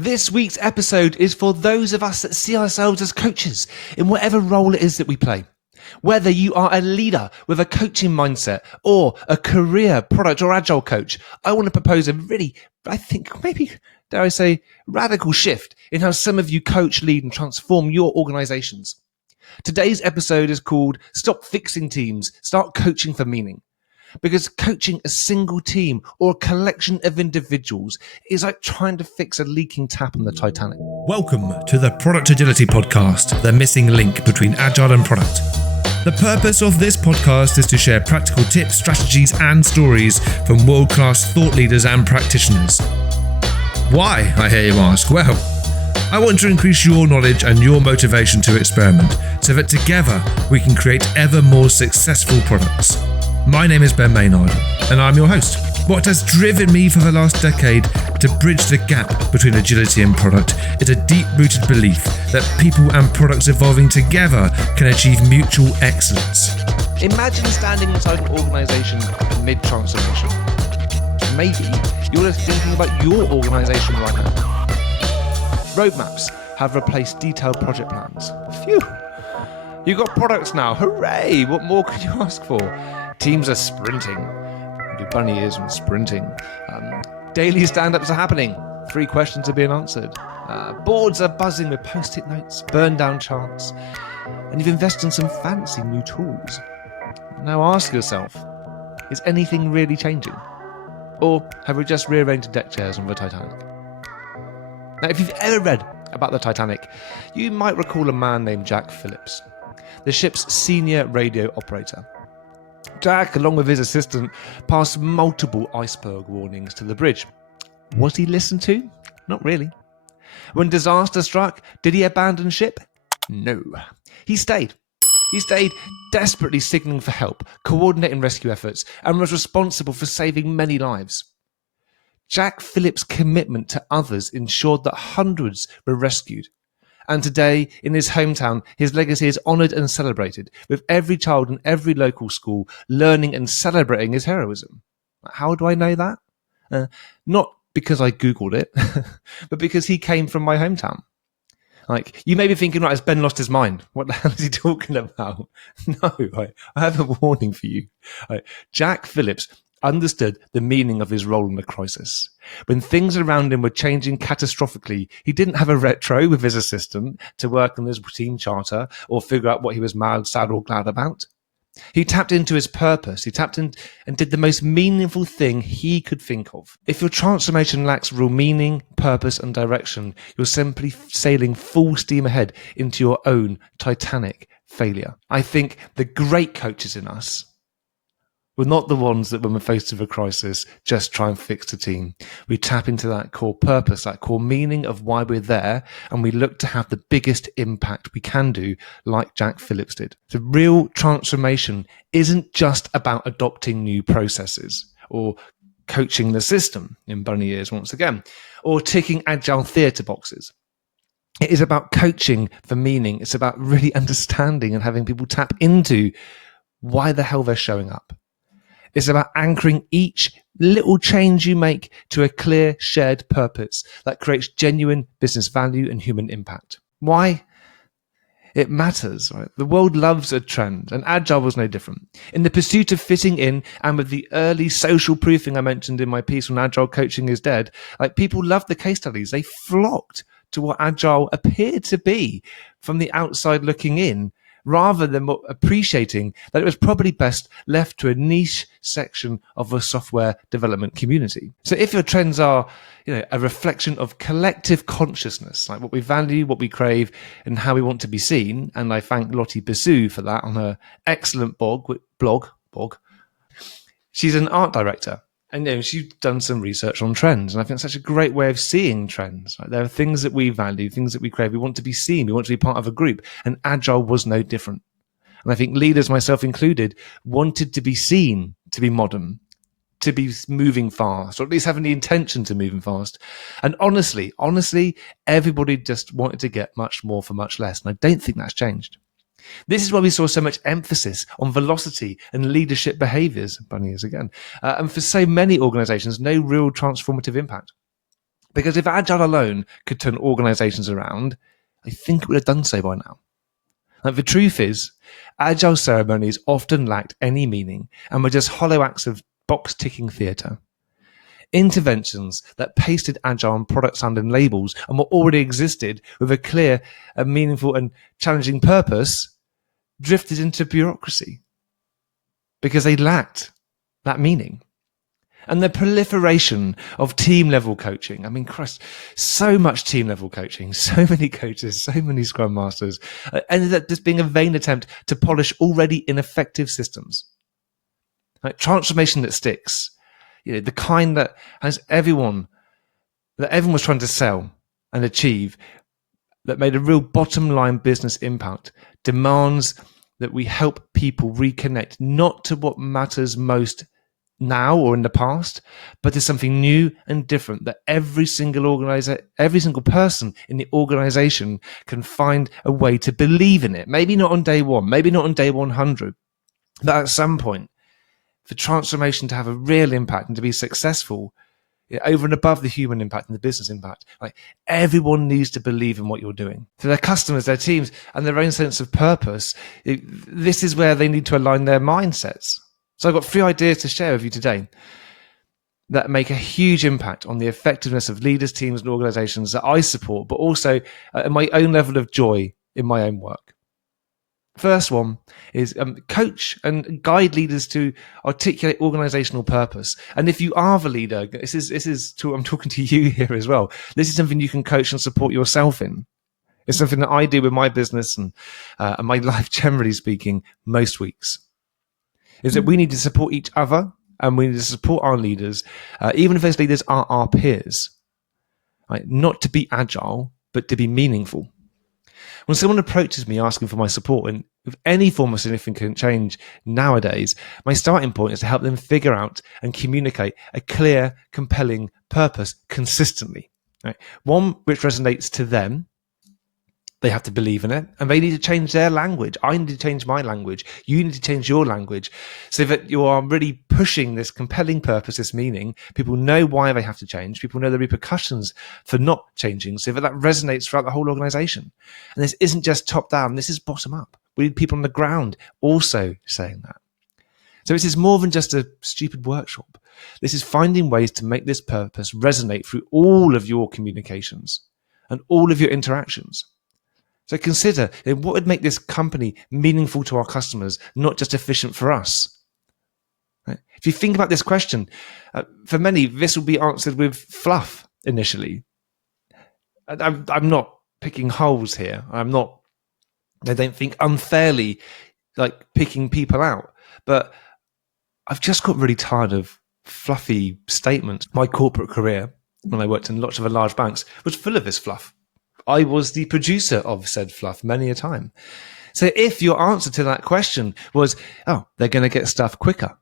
This week's episode is for those of us that see ourselves as coaches in whatever role it is that we play. Whether you are a leader with a coaching mindset or a career product or agile coach, I want to propose a really, dare I say, radical shift in how some of you coach, lead and transform your organizations. Today's episode is called Stop Fixing Teams, Start Coaching for Meaning. Because coaching a single team or a collection of individuals is like trying to fix a leaking tap on the Titanic. Welcome to the Product Agility Podcast, the missing link between agile and product. The purpose of this podcast is to share practical tips, strategies and stories from world-class thought leaders and practitioners. Why, I hear you ask? Well, I want to increase your knowledge and your motivation to experiment so that together we can create ever more successful products. My name is Ben Maynard, and I'm your host. What has driven me for the last decade to bridge the gap between agility and product is a deep-rooted belief that people and products evolving together can achieve mutual excellence. Imagine standing inside an organization mid-transformation. Maybe you're just thinking about your organization right now. Roadmaps have replaced detailed project plans. Phew! You've got products now. Hooray! What more could you ask for? Teams are sprinting. Do bunny ears and sprinting. Daily stand-ups are happening. 3 questions are being answered. Boards are buzzing with post-it notes, burn-down charts, and you've invested in some fancy new tools. Now ask yourself, is anything really changing? Or have we just rearranged deck chairs on the Titanic? Now, if you've ever read about the Titanic, you might recall a man named Jack Phillips, the ship's senior radio operator. Jack, along with his assistant, passed multiple iceberg warnings to the bridge. Was he listened to? Not really. When disaster struck, did he abandon ship? No. He stayed. He stayed, desperately signaling for help, coordinating rescue efforts, and was responsible for saving many lives. Jack Phillips' commitment to others ensured that hundreds were rescued. And today, in his hometown, his legacy is honoured and celebrated, with every child in every local school learning and celebrating his heroism. How do I know that? Not because I Googled it, but because he came from my hometown. Like, you may be thinking, right, has Ben lost his mind? What the hell is he talking about? No, I have a warning for you. Jack Phillips understood the meaning of his role in the crisis. When things around him were changing catastrophically, he didn't have a retro with his assistant to work on his team charter or figure out what he was mad, sad or glad about. He tapped into his purpose. He tapped in and did the most meaningful thing he could think of. If your transformation lacks real meaning, purpose and direction, you're simply sailing full steam ahead into your own Titanic failure. I think the great coaches in us, we're not the ones that when we're faced with a crisis, just try and fix the team. We tap into that core purpose, that core meaning of why we're there, and we look to have the biggest impact we can do, like Jack Phillips did. The real transformation isn't just about adopting new processes or coaching the system, in bunny ears once again, or ticking agile theatre boxes. It is about coaching for meaning. It's about really understanding and having people tap into why the hell they're showing up. It's about anchoring each little change you make to a clear shared purpose that creates genuine business value and human impact. Why? It matters, right? The world loves a trend, and agile was no different. In the pursuit of fitting in, and with the early social proofing I mentioned in my piece on Agile Coaching is Dead, people loved the case studies. They flocked to what agile appeared to be from the outside looking in, rather than appreciating that it was probably best left to a niche section of the software development community. So if your trends are, a reflection of collective consciousness, like what we value, what we crave, and how we want to be seen, and I thank Lottie Bissou for that on her excellent blog. She's an art director. And she's done some research on trends, and I think it's such a great way of seeing trends. Right? There are things that we value, things that we crave. We want to be seen. We want to be part of a group, and agile was no different. And I think leaders, myself included, wanted to be seen to be modern, to be moving fast, or at least having the intention to moving fast. And honestly, everybody just wanted to get much more for much less, and I don't think that's changed. This is why we saw so much emphasis on velocity and leadership behaviors, bunny ears again, and for so many organizations, no real transformative impact. Because if Agile alone could turn organizations around, I think it would have done so by now. And the truth is, Agile ceremonies often lacked any meaning and were just hollow acts of box-ticking theatre. Interventions that pasted Agile on product sounding labels and what already existed with a clear and meaningful and challenging purpose drifted into bureaucracy because they lacked that meaning. And the proliferation of team-level coaching. I mean, Christ, so much team-level coaching, so many coaches, so many Scrum Masters, ended up just being a vain attempt to polish already ineffective systems. Like transformation that sticks, the kind that everyone was trying to sell and achieve, that made a real bottom-line business impact, demands that we help people reconnect not to what matters most now or in the past, but to something new and different that every single person in the organization can find a way to believe in it. Maybe not on day one, maybe not on day 100, but at some point, for transformation to have a real impact and to be successful, over and above the human impact and the business impact, like everyone needs to believe in what you're doing. For their customers, their teams, and their own sense of purpose, this is where they need to align their mindsets. So I've got 3 ideas to share with you today that make a huge impact on the effectiveness of leaders, teams, and organizations that I support, but also at my own level of joy in my own work. First one is coach and guide leaders to articulate organizational purpose. And if you are the leader, I'm talking to you here as well. This is something you can coach and support yourself in. It's something that I do with my business and my life, generally speaking, most weeks. Is that we need to support each other and we need to support our leaders, even if those leaders are our peers. Right? Not to be agile, but to be meaningful. When someone approaches me asking for my support in with any form of significant change nowadays, my starting point is to help them figure out and communicate a clear, compelling purpose consistently. Right? One which resonates to them. They have to believe in it, and they need to change their language. I need to change my language. You need to change your language so that you are really pushing this compelling purpose, this meaning. People know why they have to change. People know the repercussions for not changing, so that resonates throughout the whole organization. And this isn't just top down. This is bottom up. We need people on the ground also saying that. So this is more than just a stupid workshop. This is finding ways to make this purpose resonate through all of your communications and all of your interactions. So consider what would make this company meaningful to our customers, not just efficient for us. Right? If you think about this question, for many, this will be answered with fluff initially. I'm not picking holes here. I don't think unfairly like picking people out, but I've just got really tired of fluffy statements. My corporate career, when I worked in lots of large banks, was full of this fluff. I was the producer of said fluff many a time. So if your answer to that question was, they're going to get stuff quicker.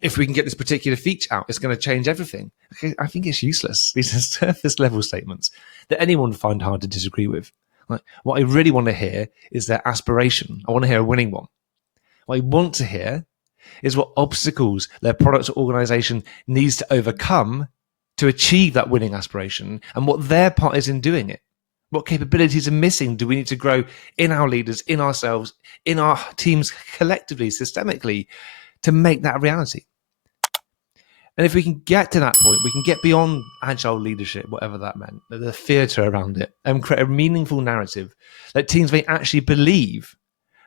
If we can get this particular feature out, it's going to change everything. Okay, I think it's useless. These are surface level statements that anyone would find hard to disagree with. Like, what I really want to hear is their aspiration. I want to hear a winning one. What I want to hear is what obstacles their product or organization needs to overcome to achieve that winning aspiration and what their part is in doing it. What capabilities are missing do we need to grow in our leaders, in ourselves, in our teams collectively, systemically, to make that a reality? And if we can get to that point, we can get beyond agile leadership, whatever that meant, the theatre around it, and create a meaningful narrative that teams may actually believe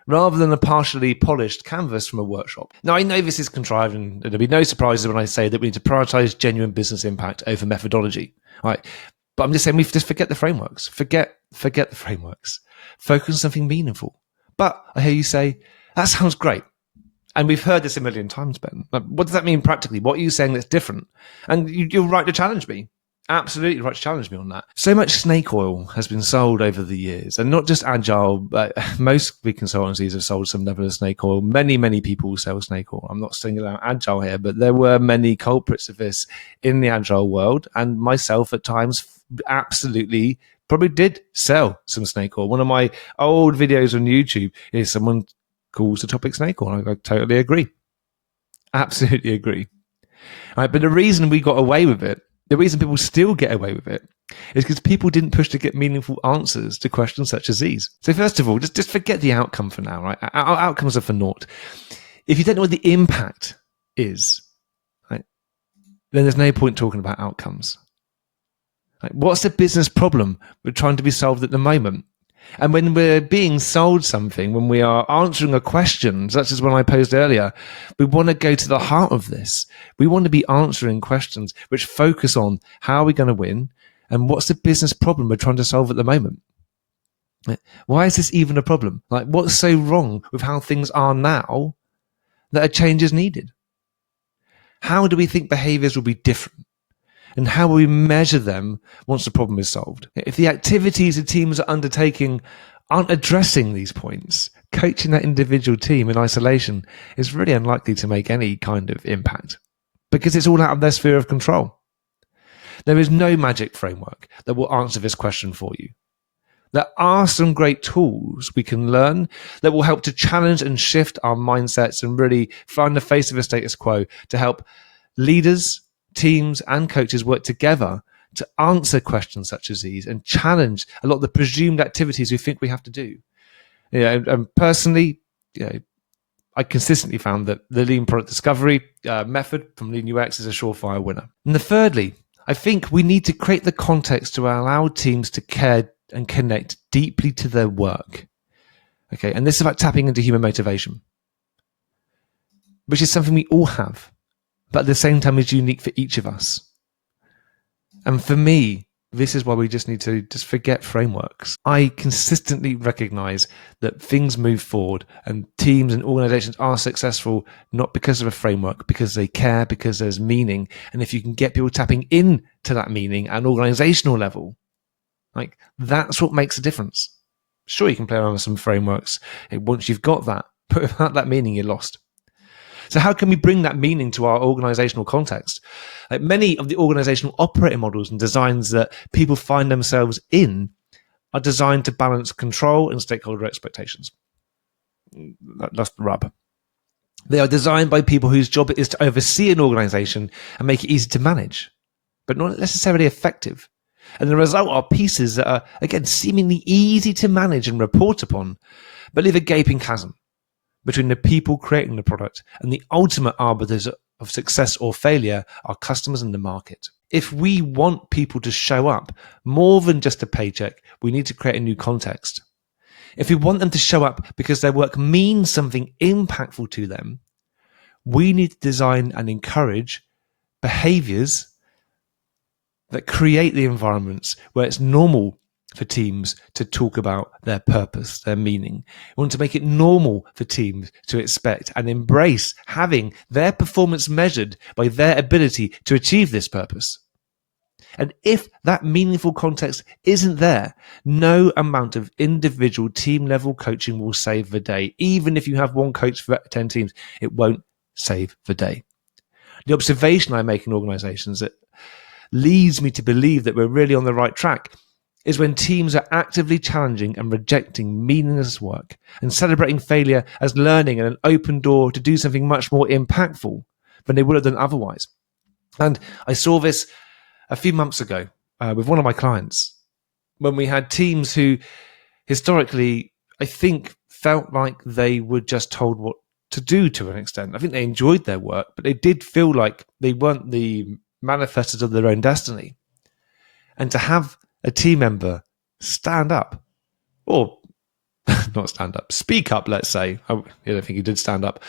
rather than a partially polished canvas from a workshop. Now, I know this is contrived, and there'll be no surprises when I say that we need to prioritize genuine business impact over methodology. All right. But I'm just saying we just forget the frameworks. Forget the frameworks. Focus on something meaningful. But I hear you say, that sounds great. And we've heard this a million times, Ben. Like, what does that mean practically? What are you saying that's different? And you're right to challenge me. Absolutely right to challenge me on that. So much snake oil has been sold over the years, and not just agile, but most big consultancies have sold some level of snake oil. Many, many people sell snake oil. I'm not singling out agile here, but there were many culprits of this in the agile world, and myself at times absolutely probably did sell some snake oil. One of my old videos on YouTube is someone calls the topic snake oil. I totally agree. Absolutely agree. All right, but the reason we got away with it The reason people still get away with it is because people didn't push to get meaningful answers to questions such as these. So first of all, just forget the outcome for now, right? Our outcomes are for naught. If you don't know what the impact is, right, then there's no point talking about outcomes. Like, what's the business problem we're trying to be solved at the moment? And when we're being sold something, when we are answering a question, such as when I posed earlier, we want to go to the heart of this. We want to be answering questions which focus on how are we going to win and what's the business problem we're trying to solve at the moment. Why is this even a problem? Like, what's so wrong with how things are now that a change is needed? How do we think behaviors will be different? And how will we measure them once the problem is solved? If the activities the teams are undertaking aren't addressing these points, coaching that individual team in isolation is really unlikely to make any kind of impact because it's all out of their sphere of control. There is no magic framework that will answer this question for you. There are some great tools we can learn that will help to challenge and shift our mindsets and really find the face of the status quo to help leaders, teams and coaches work together to answer questions such as these and challenge a lot of the presumed activities we think we have to do. And personally, I consistently found that the lean product discovery method from Lean UX is a surefire winner. And thirdly, I think we need to create the context to allow teams to care and connect deeply to their work. Okay, and this is about tapping into human motivation, which is something we all have, but at the same time is unique for each of us. And for me, this is why we just need to just forget frameworks. I consistently recognize that things move forward and teams and organizations are successful not because of a framework, because they care, because there's meaning. And if you can get people tapping into that meaning at an organizational level, like, that's what makes a difference. Sure, you can play around with some frameworks. Once you've got that, but without that meaning, you're lost. So how can we bring that meaning to our organizational context? Like, many of the organizational operating models and designs that people find themselves in are designed to balance control and stakeholder expectations. That's the rub. They are designed by people whose job it is to oversee an organization and make it easy to manage, but not necessarily effective. And the result are pieces that are, again, seemingly easy to manage and report upon, but leave a gaping chasm between the people creating the product and the ultimate arbiters of success or failure, our customers and the market. If we want people to show up more than just a paycheck, we need to create a new context. If we want them to show up because their work means something impactful to them, we need to design and encourage behaviors that create the environments where it's normal for teams to talk about their purpose, their meaning. We want to make it normal for teams to expect and embrace having their performance measured by their ability to achieve this purpose. And if that meaningful context isn't there, no amount of individual team level coaching will save the day. Even if you have one coach for 10 teams, it won't save the day. The observation I make in organizations that leads me to believe that we're really on the right track is when teams are actively challenging and rejecting meaningless work and celebrating failure as learning and an open door to do something much more impactful than they would have done otherwise. And I saw this a few months ago with one of my clients when we had teams who historically, I think, felt like they were just told what to do to an extent. I think they enjoyed their work, but they did feel like they weren't the manifestors of their own destiny. And to have a team member stand up, or not stand up, speak up, let's say. I don't think he did stand up,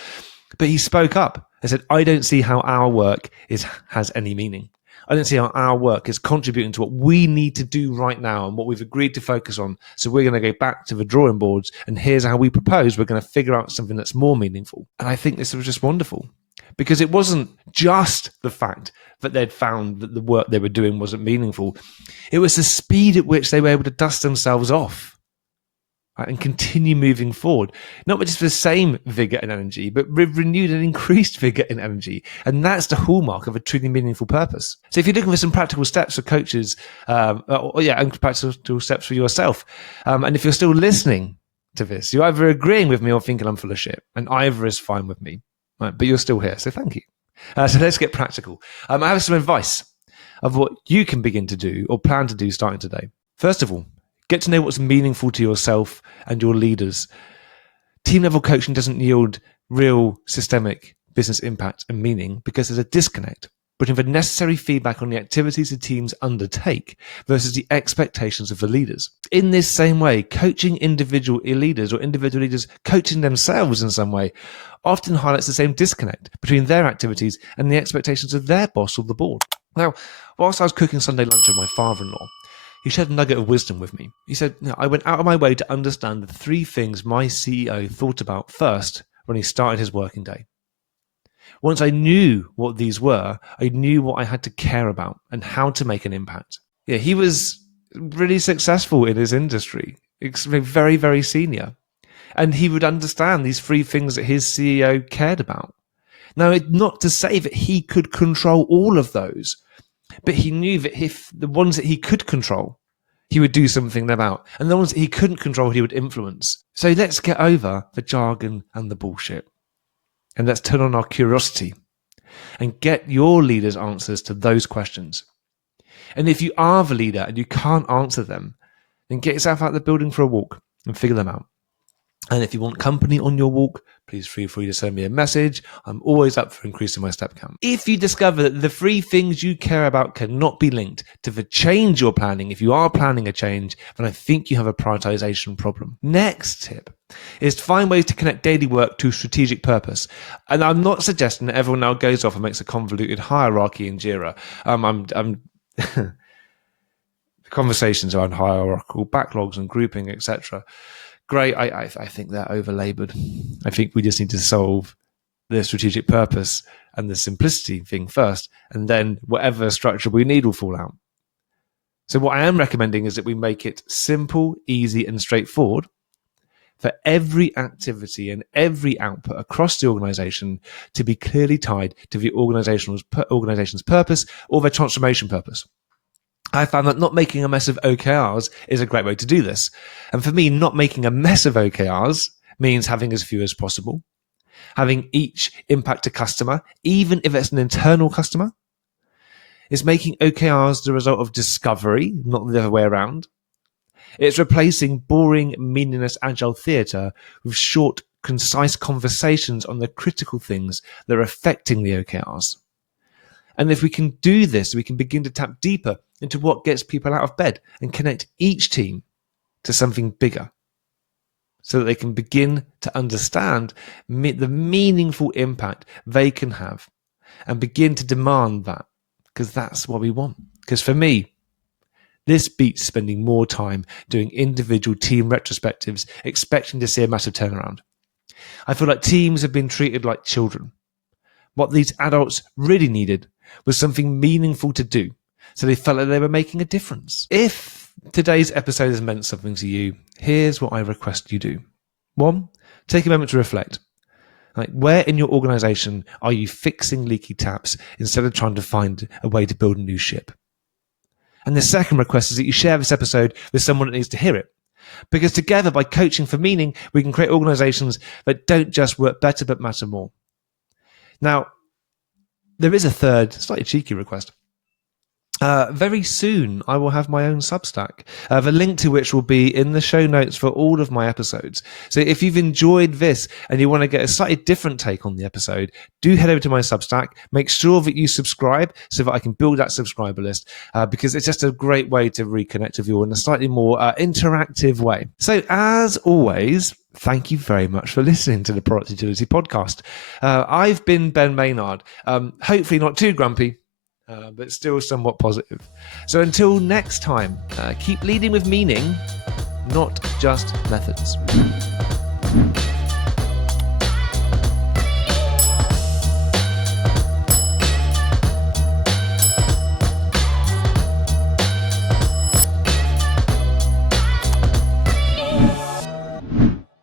but he spoke up and said, I don't see how our work has any meaning. I don't see how our work is contributing to what we need to do right now and what we've agreed to focus on. So we're going to go back to the drawing boards, and here's how we propose we're going to figure out something that's more meaningful. And I think this was just wonderful, because it wasn't just the fact that they'd found that the work they were doing wasn't meaningful. It was the speed at which they were able to dust themselves off, right, and continue moving forward, not with just the same vigor and energy, but with renewed and increased vigor and energy. And that's the hallmark of a truly meaningful purpose. So if you're looking for some practical steps for coaches, and practical steps for yourself, and if you're still listening to this, you're either agreeing with me or thinking I'm full of shit, and either is fine with me. Right, but you're still here, so thank you. So let's get practical. I have some advice of what you can begin to do or plan to do starting today. First of all, get to know what's meaningful to yourself and your leaders. Team level coaching doesn't yield real systemic business impact and meaning because there's a disconnect between the necessary feedback on the activities the teams undertake versus the expectations of the leaders. In this same way, coaching individual leaders or individual leaders coaching themselves in some way often highlights the same disconnect between their activities and the expectations of their boss or the board. Now, whilst I was cooking Sunday lunch with my father-in-law, he shared a nugget of wisdom with me. He said, I went out of my way to understand the 3 things my CEO thought about first when he started his working day. Once I knew what these were, I knew what I had to care about and how to make an impact. Yeah, he was really successful in his industry, very, very senior. And he would understand these 3 things that his CEO cared about. Now, not to say that he could control all of those, but he knew that if the ones that he could control, he would do something about. And the ones that he couldn't control, he would influence. So let's get over the jargon and the bullshit. And let's turn on our curiosity and get your leaders' answers to those questions. And if you are the leader and you can't answer them, then get yourself out of the building for a walk and figure them out. And if you want company on your walk, please feel free to send me a message. I'm always up for increasing my step count. If you discover that the 3 things you care about cannot be linked to the change you're planning, if you are planning a change, then I think you have a prioritization problem. Next tip is to find ways to connect daily work to strategic purpose. And I'm not suggesting that everyone now goes off and makes a convoluted hierarchy in Jira. Conversations around hierarchical backlogs and grouping, etc. Great. I think they're overlabored. I think we just need to solve the strategic purpose and the simplicity thing first, and then whatever structure we need will fall out. So what I am recommending is that we make it simple, easy, and straightforward for every activity and every output across the organization to be clearly tied to the organization's purpose or their transformation purpose. I found that not making a mess of OKRs is a great way to do this. And for me, not making a mess of OKRs means having as few as possible, having each impact a customer, even if it's an internal customer. It's making OKRs the result of discovery, not the other way around. It's replacing boring, meaningless agile theatre with short, concise conversations on the critical things that are affecting the OKRs. And if we can do this, we can begin to tap deeper into what gets people out of bed and connect each team to something bigger so that they can begin to understand the meaningful impact they can have and begin to demand that, because that's what we want. Because for me, this beats spending more time doing individual team retrospectives, expecting to see a massive turnaround. I feel like teams have been treated like children. What these adults really needed was something meaningful to do, so they felt like they were making a difference. If today's episode has meant something to you, here's what I request you do. 1, take a moment to reflect. Like, where in your organization are you fixing leaky taps instead of trying to find a way to build a new ship? And the second request is that you share this episode with someone that needs to hear it. Because together, by coaching for meaning, we can create organizations that don't just work better but matter more. Now, there is a third, slightly cheeky request. Very soon, I will have my own Substack, the link to which will be in the show notes for all of my episodes. So if you've enjoyed this and you want to get a slightly different take on the episode, do head over to my Substack. Make sure that you subscribe so that I can build that subscriber list, because it's just a great way to reconnect with you in a slightly more interactive way. So as always, thank you very much for listening to the Product Agility Podcast. I've been Ben Maynard, hopefully not too grumpy, but still somewhat positive. So until next time, keep leading with meaning, not just methods.